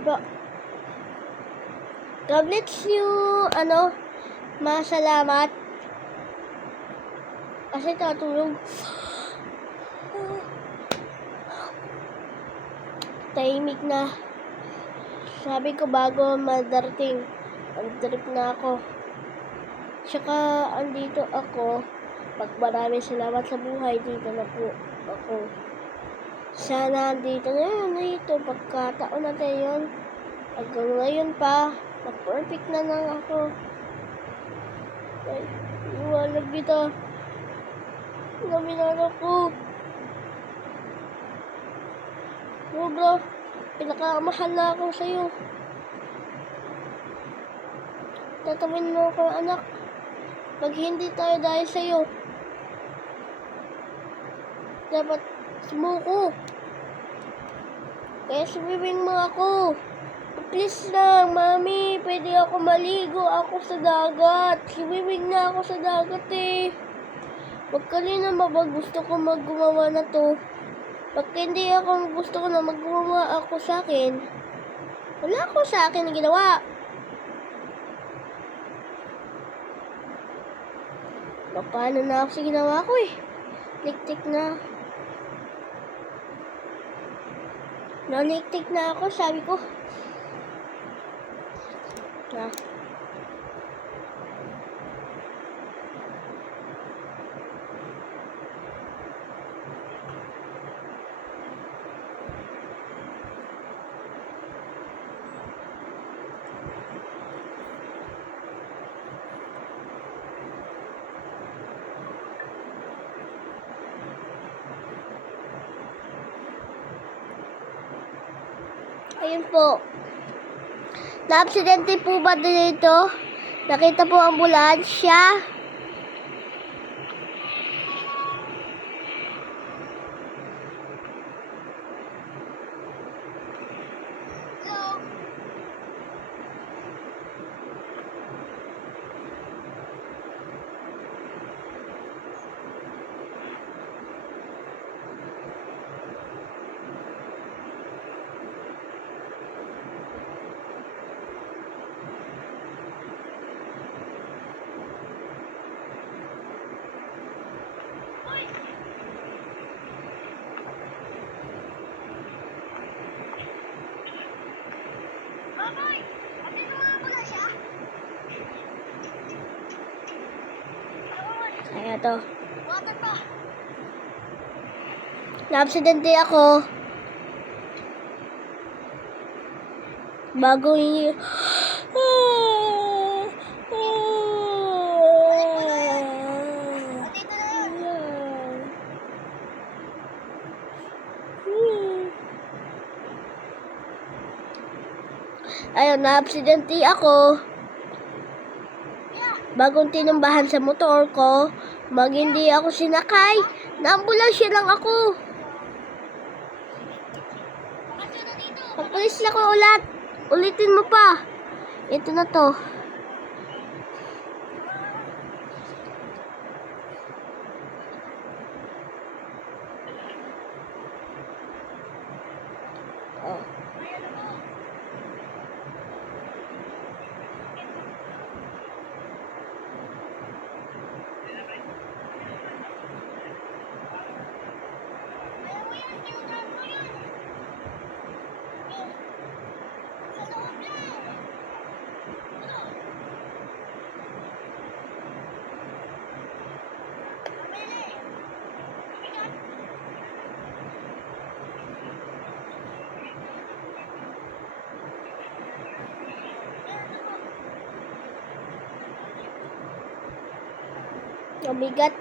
Okay po. God bless you, masalamat. Kasi tatulog. Tahimik na. Sabi ko bago madarating, mag-trip na ako. Tsaka andito ako. Maraming salamat sa buhay. Dito na po ako. Sana andito na yun. Dito, pagkataon natin yun. Hanggang ngayon pa, na-perfect na lang ako. Ay, iwalag kita. Naminano ko. Sobra, pinakamahal na ako sa'yo. Tatawin mo ako, anak. Pag hindi tayo dahil sa'yo, dapat sumuko. Kaya swimming mo ako. Please lang, mami, pwede ako maligo ako sa dagat. Swimming na ako sa dagat eh. Wag ka rin na mabag, gusto ko maggumawa na to. Pag hindi ako gusto ko na maggumawa ako sa akin, wala ako sa akin na ginawa. Paano na ako sa ginawa ko eh. Liktik na. Naliktik na ako, sabi ko. Na. Ayun po. Na-aksidente po ba dito? Nakita po ang ambulansya. Kaya to. Na-aksidente ako. Bago yung... Ayun, na-aksidente ako. Bagong tinumbahan sa motor ko, hindi ako sinakay. Na-ambulansya lang ako. Pagpulis na ko ulit. Ulitin mo pa. Ito na to. Oh. Mabigat.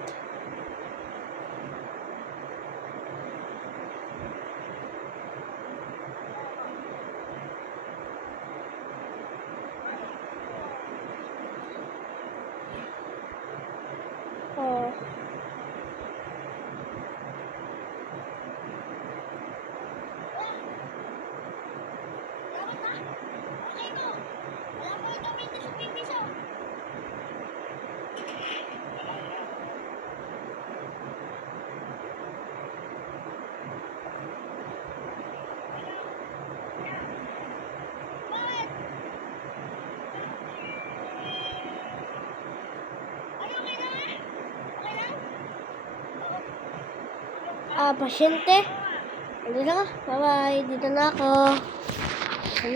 Oh. pasyente. Andito na ka. Bye-bye. Dito na ako. Salamat.